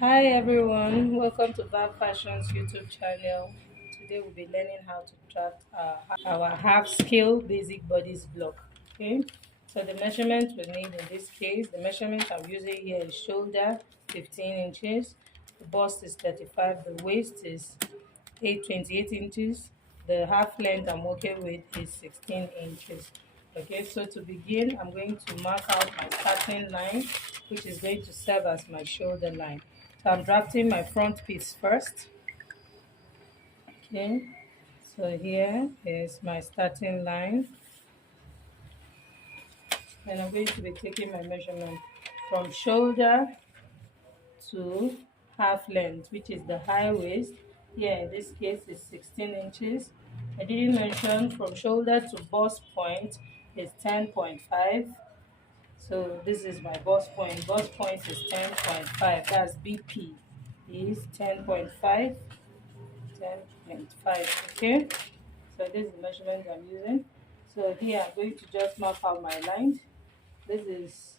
Hi everyone, welcome to Fashions YouTube channel. Today we'll be learning how to draft our half scale basic bodice block. Okay, so the measurement we need in this case, the measurement I'm using here is shoulder 15 inches, the bust is 35, the waist is 28 inches, the half length I'm working with is 16 inches. Okay, so to begin, I'm going to mark out my starting line, which is going to serve as my shoulder line. So I'm drafting my front piece first. Okay, so here is my starting line, and I'm going to be taking my measurement from shoulder to half length, which is the high waist. Here in this case is 16 inches. I didn't mention from shoulder to bust point is 10.5. So this is my bust point. Bust point is 10.5. That's BP is 10.5. 10.5. Okay. So this is the measurement I'm using. So here I'm going to just mark out my lines. This is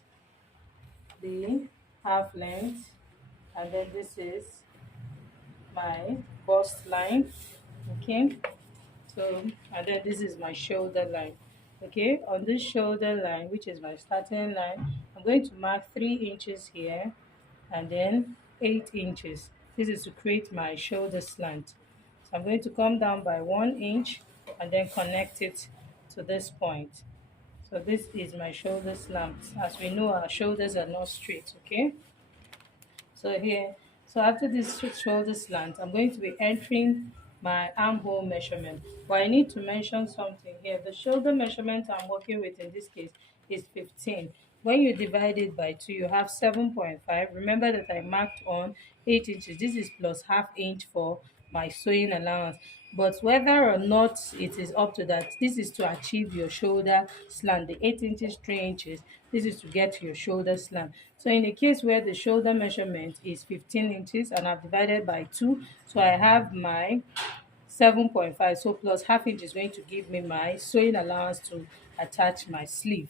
the half length, and then this is my bust line. Okay, so and then this is my shoulder line. Okay, on this shoulder line, which is my starting line, I'm going to mark 3 inches here and then 8 inches. This is to create my shoulder slant. So I'm going to come down by 1 inch and then connect it to this point. So this is my shoulder slant. As we know, our shoulders are not straight. Okay, so here, so after this shoulder slant, I'm going to be entering my armhole measurement. But I need to mention something here. The shoulder measurement I'm working with in this case is 15. When you divide it by 2, you have 7.5. Remember that I marked on 8 inches. This is plus half inch for my sewing allowance. But whether or not it is up to that, this is to achieve your shoulder slant. The 8 inches, 3 inches, this is to get to your shoulder slant. So in a case where the shoulder measurement is 15 inches and I've divided by 2, so I have my 7.5. So plus half inch is going to give me my sewing allowance to attach my sleeve.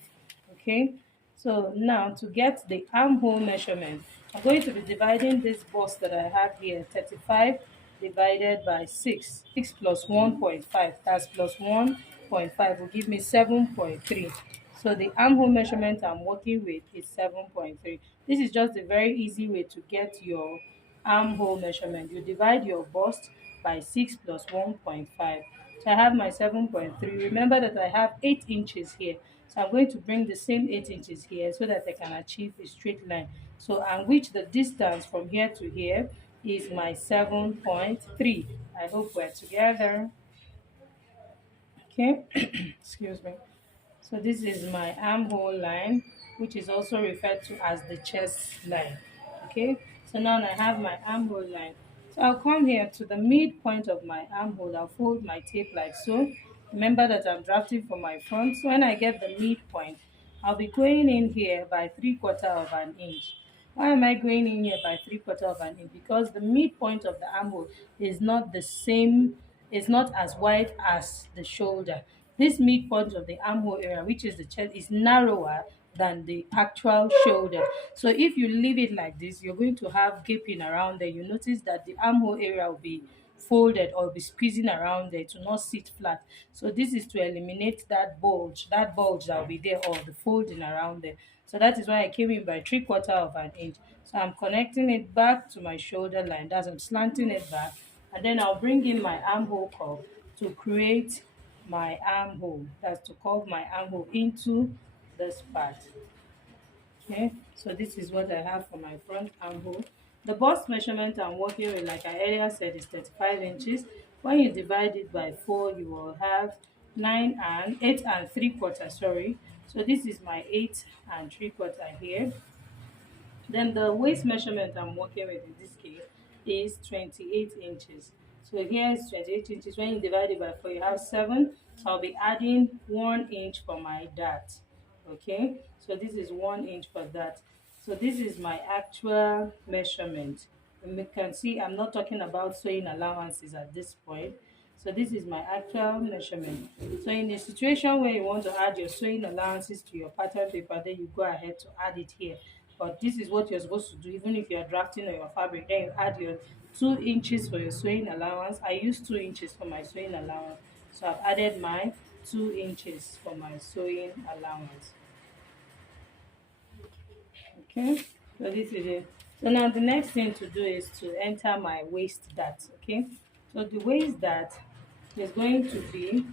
Okay, so now to get the armhole measurement, I'm going to be dividing this bust that I have here, 35 divided by 6. 6 plus 1.5, that's plus 1.5 will give me 7.3. So the armhole measurement I'm working with is 7.3. This is just a very easy way to get your armhole measurement. You divide your bust by 6 plus 1.5. So I have my 7.3. Remember that I have 8 inches here. So I'm going to bring the same 8 inches here so that I can achieve a straight line. So and which the distance from here to here is my 7.3. I hope we're together. Okay, excuse me. So this is my armhole line, which is also referred to as the chest line. Okay, so now I have my armhole line. So I'll come here to the midpoint of my armhole. I'll fold my tape like so. Remember that I'm drafting for my front. So when I get the midpoint, I'll be going in here by 3/4 of an inch. Why am I going in here by 3/4 of an inch? Because the midpoint of the armhole is not the same, is not as wide as the shoulder. This midpoint of the armhole area, which is the chest, is narrower than the actual shoulder. So if you leave it like this, you're going to have gaping around there. You notice that the armhole area will be folded or be squeezing around there to not sit flat. So this is to eliminate that bulge that will be there, or the folding around there. So that is why I came in by 3/4 of an inch. So I'm connecting it back to my shoulder line. That's, I'm slanting it back, and then I'll bring in my armhole curve to create my armhole. That's to curve my armhole into this part. Okay, so this is what I have for my front armhole. The bust measurement I'm working with, like I earlier said, is 35 inches. When you divide it by 4, you will have 8 and 3/4. Sorry. So this is my 8 and 3/4 here. Then the waist measurement I'm working with in this case is 28 inches. So here is 28 inches. When you divide it by 4, you have 7. So I'll be adding 1 inch for my dart. Okay, so this is 1 inch for that. So this is my actual measurement. And you can see I'm not talking about sewing allowances at this point. So this is my actual measurement. So in a situation where you want to add your sewing allowances to your pattern paper, then you go ahead to add it here. but this is what you're supposed to do even if you're drafting on your fabric. Then you add your 2 inches for your sewing allowance. I use 2 inches for my sewing allowance, so I've added my 2 inches for my sewing allowance. Okay, so this is it. So now the next thing to do is to enter my waist dart. Okay, so the waist dart is going to be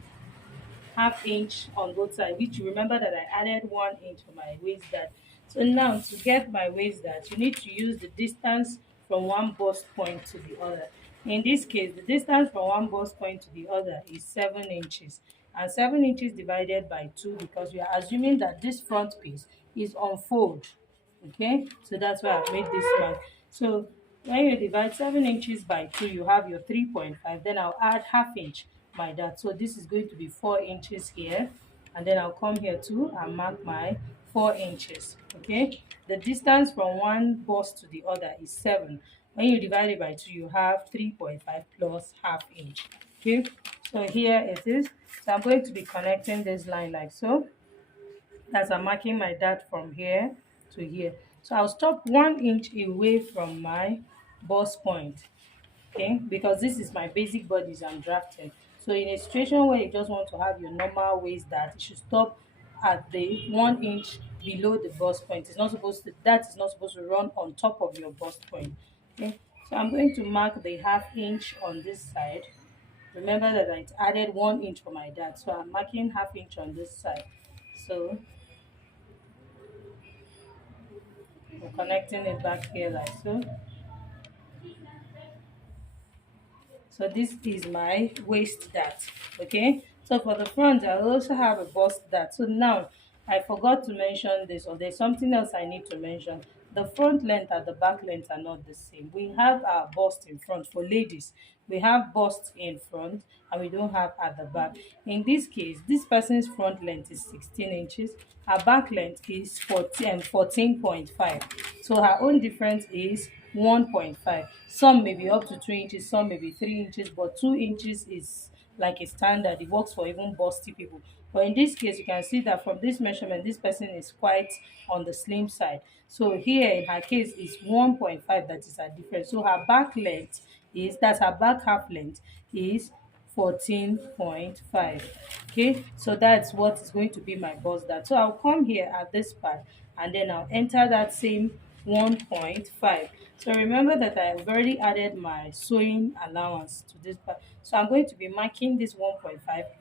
half inch on both sides, which you remember that I added 1 inch for my waist dart. So now to get my waist dart, you need to use the distance from one bust point to the other. In this case, the distance from one bust point to the other is 7 inches, and 7 inches divided by 2, because we are assuming that this front piece is unfold. Okay, so that's why I've made this mark. So when you divide 7 inches by 2, you have your 3.5. Then I'll add half inch by that, so this is going to be 4 inches here, and then I'll come here too and mark my 4 inches. Okay, the distance from one bust to the other is 7. When you divide it by 2, you have 3.5 plus half inch. Okay, so here it is. So I'm going to be connecting this line like so, as I'm marking my dart from here to here. So I'll stop 1 inch away from my bust point, okay, because this is my basic bodies I'm drafting. So in a situation where you just want to have your normal waist dart, you should stop at the 1 inch below the bust point. It's not supposed to, that is not supposed to run on top of your bust point. Okay, so I'm going to mark the half inch on this side. Remember that I added 1 inch for my dart, so I'm marking half inch on this side. So I'm connecting it back here like so. So this is my waist dart. Okay, so for the front I also have a bust dart. So now I forgot to mention this, or there's something else I need to mention. The front length and the back length are not the same. We have our bust in front. For ladies, we have bust in front and we don't have at the back. In this case, this person's front length is 16 inches, her back length is 14.5. So her own difference is 1.5. Some may be up to 2 inches, some may be 3 inches, but 2 inches is like a standard. It works for even busty people. But in this case, you can see that from this measurement, this person is quite on the slim side. So here in her case is 1.5, that is her difference. So her back length is, that's her back half length, is 14.5. Okay, so that's what is going to be my bust dart. So I'll come here at this part and then I'll enter that same 1.5. So remember that I've already added my sewing allowance to this part, so I'm going to be marking this 1.5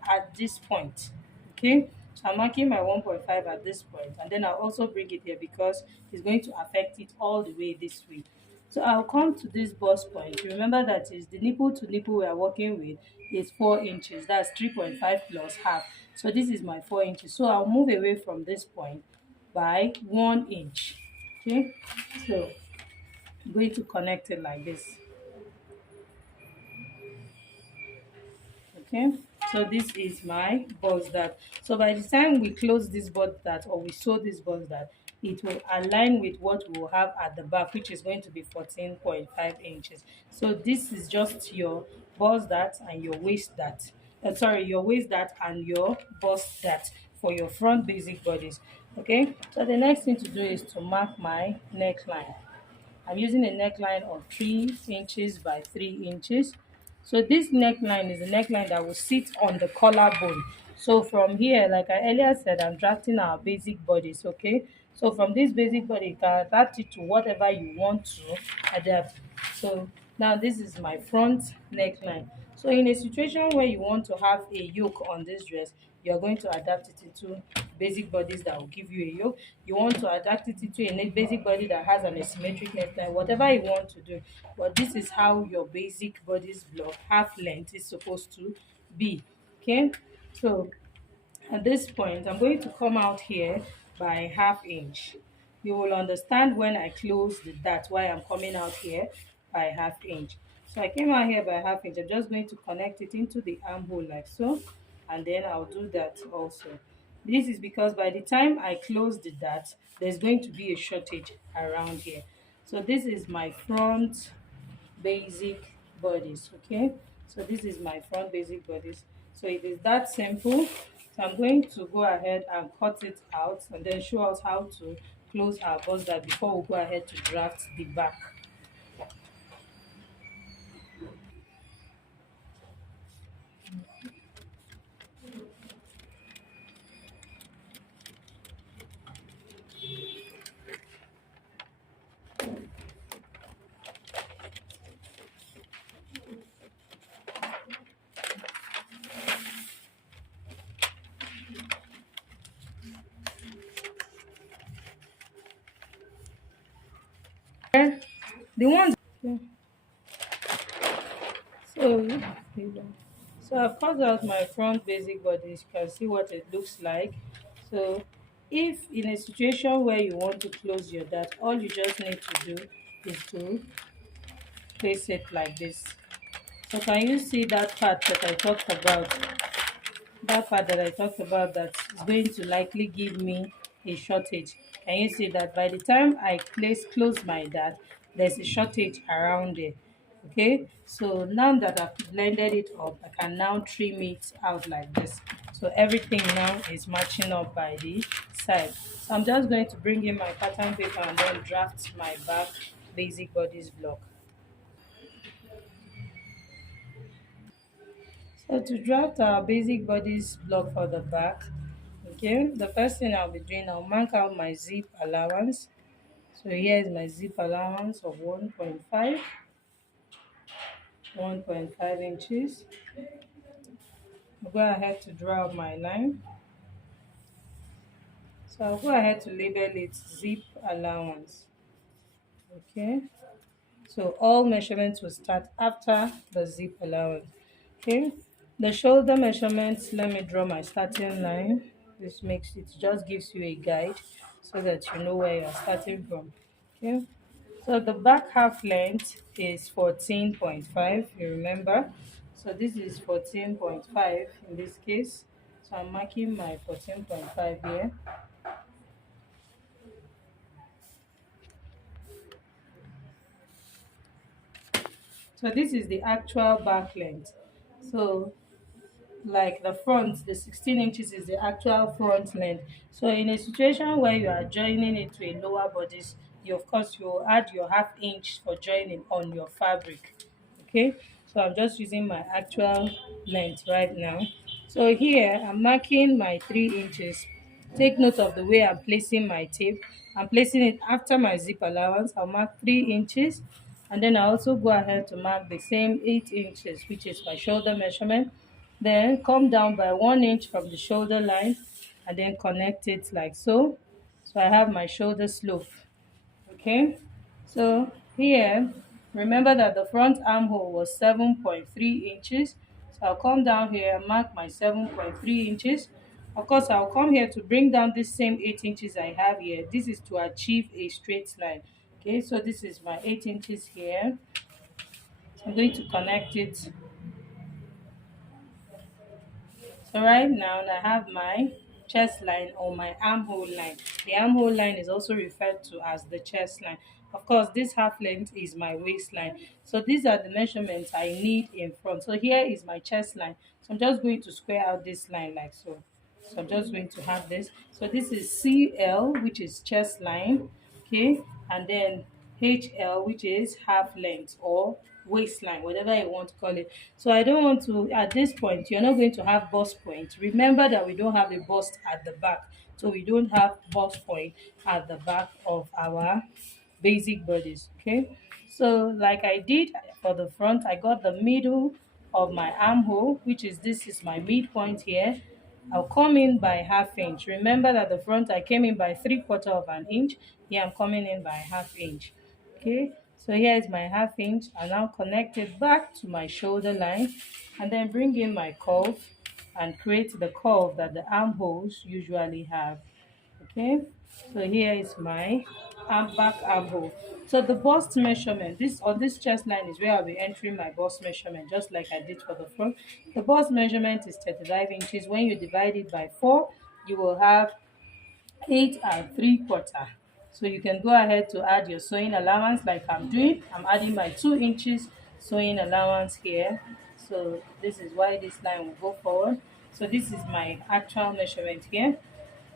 at this point. Okay, so I'm marking my 1.5 at this point, and then I'll also bring it here because it's going to affect it all the way this way. So I'll come to this bust point. Remember that is the nipple to nipple we are working with is 4 inches. That's 3.5 plus half. So this is my 4 inches. So I'll move away from this point by 1 inch. Okay, so I'm going to connect it like this. Okay, so this is my bust dart. So by the time we close this bust dart or we sew this bust dart, it will align with what we will have at the back, which is going to be 14.5 inches. So this is just your bust dart and your waist dart. Sorry, your waist dart and your bust dart for your front basic bodies. Okay, so the next thing to do is to mark my neckline. I'm using a neckline of 3 inches by 3 inches. So this neckline is a neckline that will sit on the collarbone. So from here, like I earlier said, I'm drafting our basic bodies, okay? So from this basic body, you can adapt it to whatever you want to adapt. So now this is my front neckline. So in a situation where you want to have a yoke on this dress, you're going to adapt it into basic bodies that will give you a yoke. You want to adapt it into a basic body that has an asymmetric neckline, whatever you want to do. But this is how your basic bodies block half length is supposed to be. Okay, so at this point I'm going to come out here by half inch. You will understand when I close the dart why I'm coming out here by half inch. So I came out here by half inch. I'm just going to connect it into the armhole like so, and then I'll do that also. This is because by the time I close the dart, there's going to be a shortage around here. So this is my front basic bodies. Okay, so this is my front basic bodies. So it is that simple. So I'm going to go ahead and cut it out and then show us how to close our bust that before we go ahead to draft the back. The ones so so I've cut out my front basic body. You can see what it looks like. So if in a situation where you want to close your dart, all you just need to do is to place it like this. So can you see that part that I talked about? That part that I talked about that is going to likely give me a shortage. Can you see that by the time I close my dart, there's a shortage around it? Okay, so now that I've blended it up, I can now trim it out like this. So everything now is matching up by the side. So I'm just going to bring in my pattern paper and then draft my back basic bodice block. So to draft our basic bodice block for the back, okay, the first thing I'll be doing, I'll mark out my zip allowance. So here is my zip allowance of 1.5 inches. I'll go ahead to draw out my line. So I'll go ahead to label it zip allowance. Okay, so all measurements will start after the zip allowance. Okay, the shoulder measurements, let me draw my starting line. This makes it just gives you a guide so that you know where you're starting from. Okay, so the back half length is 14.5, you remember. So this is 14.5 in this case. So I'm marking my 14.5 here. So this is the actual back length. So like the front, the 16 inches is the actual front length. So in a situation where you are joining it to a lower bodice, you of course you will add your half inch for joining on your fabric. Okay, so I'm just using my actual length right now. So here I'm marking my 3 inches. Take note of the way I'm placing my tape. I'm placing it after my zip allowance. I'll mark 3 inches, and then I also go ahead to mark the same 8 inches, which is my shoulder measurement. Then come down by 1 inch from the shoulder line and then connect it like so. So I have my shoulder slope. Okay, so here remember that the front armhole was 7.3 inches. So I'll come down here and mark my 7.3 inches. Of course, I'll come here to bring down this same 8 inches I have here. This is to achieve a straight line. Okay, so this is my 8 inches here. So I'm going to connect it. So right now I have my chest line or my armhole line. The armhole line is also referred to as the chest line. Of course, this half length is my waistline. So these are the measurements I need in front. So here is my chest line. So I'm just going to square out this line like so. So I'm just going to have this. So this is CL, which is chest line, okay, and then HL, which is half length or waistline, whatever you want to call it. So I don't want to, at this point, you're not going to have bust point. Remember that we don't have a bust at the back. So we don't have bust point at the back of our basic bodies, okay. So like I did for the front, I got the middle of my armhole, which is this is my midpoint here. I'll come in by half inch. Remember that the front I came in by 3/4 of an inch. Here I'm coming in by half inch. Okay, so here is my half inch. I now connect it back to my shoulder line and then bring in my curve and create the curve that the armholes usually have. Okay, so here is my back armhole. So the bust measurement, this on this chest line is where I'll be entering my bust measurement, just like I did for the front. The bust measurement is 35 inches. When you divide it by 4, you will have 8 3/4. So you can go ahead to add your sewing allowance like I'm doing. I'm adding my 2 inches sewing allowance here. So this is why this line will go forward. So this is my actual measurement here.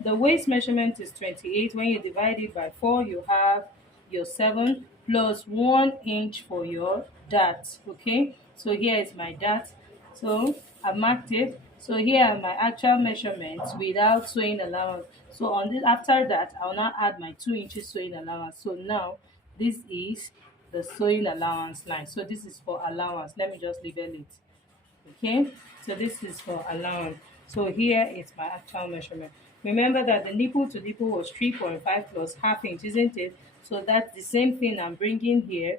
the waist measurement is 28. When you divide it by 4, you have your 7 plus 1 inch for your dart. Okay, so here is my dart. So I marked it. So here are my actual measurements without sewing allowance. So on this, after that, I will now add my 2 inches sewing allowance. So now this is the sewing allowance line. So this is for allowance. Let me just label it. Okay, so this is for allowance. So here is my actual measurement. Remember that the nipple to nipple was 3.5 plus half inch, isn't it? So that's the same thing I'm bringing here,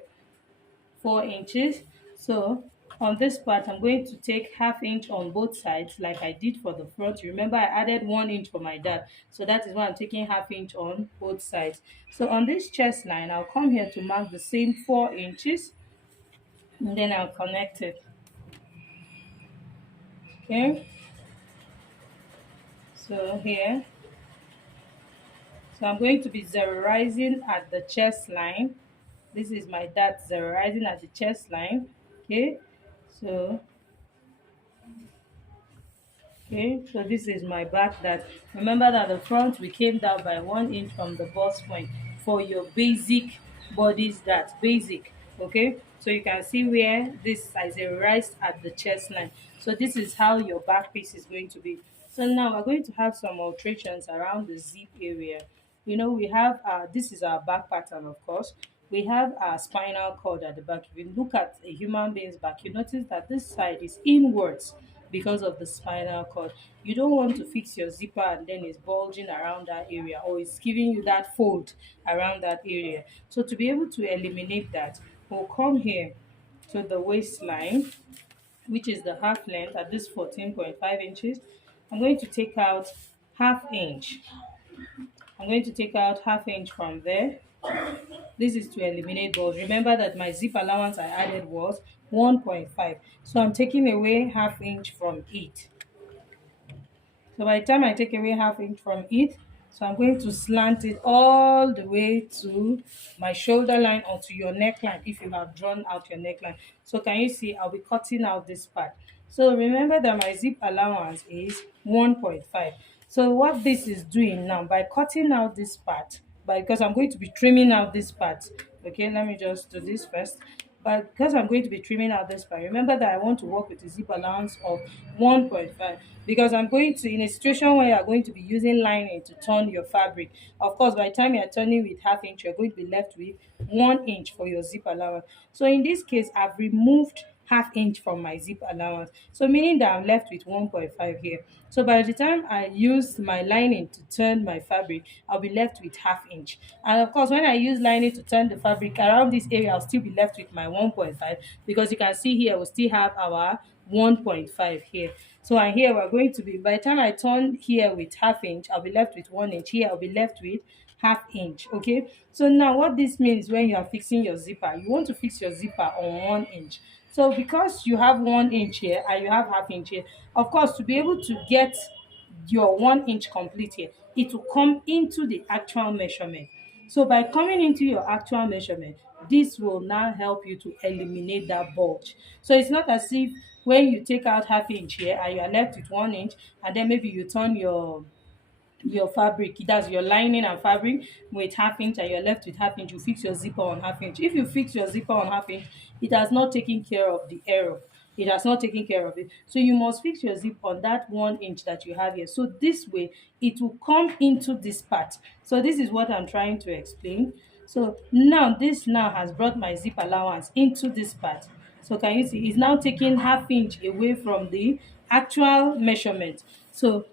4 inches. So on this part, I'm going to take half inch on both sides like I did for the front. Remember, I added 1 inch for my dart, so that is why I'm taking half inch on both sides. So on this chest line, I'll come here to mark the same 4 inches, and then I'll connect it. Okay, so here, so I'm going to be zeroizing at the chest line. This is my dart zeroizing at the chest line. Okay, so so this is my back dart. Remember that the front we came down by 1 inch from the bust point for your basic bodice dart. Basic. Okay, so you can see where this is zeroized at the chest line. So this is how your back piece is going to be. So now we're going to have some alterations around the zip area. You know, we have this is our back pattern, of course. We have our spinal cord at the back. If you look at a human being's back, you notice that this side is inwards because of the spinal cord. You don't want to fix your zipper and then it's bulging around that area, or it's giving you that fold around that area. So to be able to eliminate that, we'll come here to the waistline, which is the half length at this 14.5 inches. I'm going to take out half inch. I'm going to take out half inch from there. This is to eliminate bulge. Remember that my zip allowance I added was 1.5. So I'm taking away half inch from it. So by the time I take away half inch from it, so I'm going to slant it all the way to my shoulder line or to your neckline if you have drawn out your neckline. So can you see I'll be cutting out this part. So remember that my zip allowance is 1.5. So what this is doing now, by cutting out this part, because I'm going to be trimming out this part. Okay, let me just do this first. But because I'm going to be trimming out this part, remember that I want to work with a zip allowance of 1.5, because I'm going to, in a situation where you're going to be using lining to turn your fabric, of course, by the time you're turning with half inch, you're going to be left with 1 inch for your zip allowance. So in this case, I've removed half inch from my zip allowance, so meaning that I'm left with 1.5 here. So by the time I use my lining to turn my fabric, I'll be left with half inch. And of course, when I use lining to turn the fabric around this area, I'll still be left with my 1.5, because you can see here we still have our 1.5 here. So and here we're going to be, by the time I turn here with half inch, I'll be left with 1 inch. Here I'll be left with half inch. Okay, so now what this means, when you are fixing your zipper, you want to fix your zipper on 1 inch. So because you have 1 inch here and you have half inch here, of course, to be able to get your 1 inch complete here, it will come into the actual measurement. So by coming into your actual measurement, this will now help you to eliminate that bulge. So it's not as if when you take out half inch here and you are left with 1 inch, and then maybe you turn your fabric, that's your lining and fabric, with half inch and you're left with half inch, you fix your zipper on half inch. If you fix your zipper on half inch, it has not taken care of the error. It has not taken care of it. So you must fix your zip on that 1 inch that you have here. So this way it will come into this part. So this is what I'm trying to explain. So now this now has brought my zip allowance into this part. So can you see it's now taking half inch away from the actual measurement. So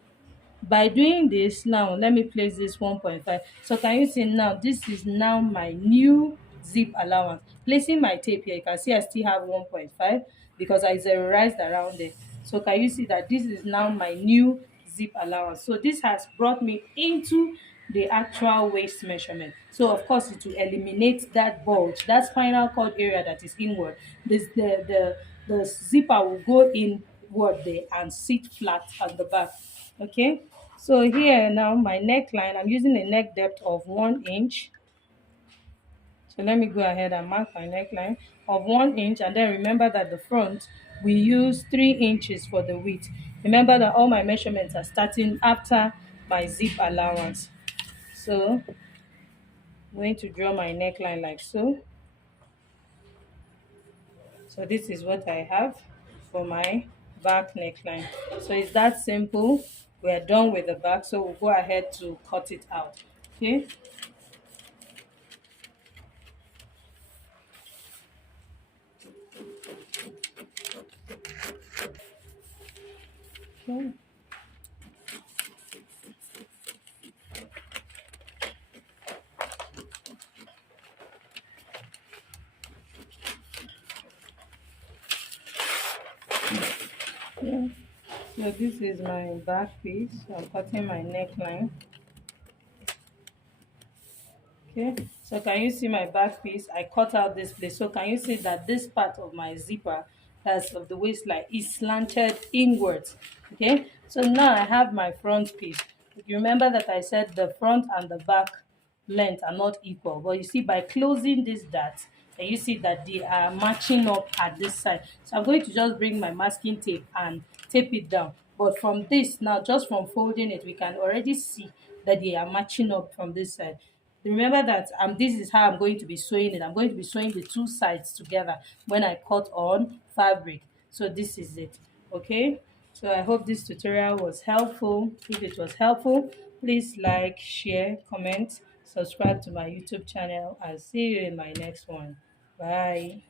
by doing this, now let me place this 1.5. So can you see now this is now my new zip allowance. Placing my tape here, you can see I still have 1.5 because I zeroized around it. So can you see that this is now my new zip allowance. So this has brought me into the actual waist measurement. So of course it will eliminate that bulge, that spinal cord area that is inward. The zipper will go inward there and sit flat at the back. Okay, so here now my neckline, I'm using a neck depth of 1 inch. So let me go ahead and mark my neckline of 1 inch, and then remember that the front we use 3 inches for the width. Remember that all my measurements are starting after my zip allowance. So I'm going to draw my neckline like so. So this is what I have for my back neckline. So it's that simple. We're done with the back, so we'll go ahead to cut it out. Okay. Okay. Yeah. So this is my back piece. I'm cutting my neckline. Okay, so can you see my back piece? I cut out this place. So can you see that this part of my zipper, that's of the waistline, is slanted inwards? Okay, so now I have my front piece. You remember that I said the front and the back length are not equal, but you see by closing this dart, and you see that they are matching up at this side. So I'm going to just bring my masking tape and tape it down. But from this now, just from folding it, we can already see that they are matching up from this side. Remember that this is how I'm going to be sewing it. I'm going to be sewing the two sides together when I cut on fabric. So this is it. Okay, so I hope this tutorial was helpful. If it was helpful, please like, share, comment, subscribe to my YouTube channel, and see you in my next one. Bye.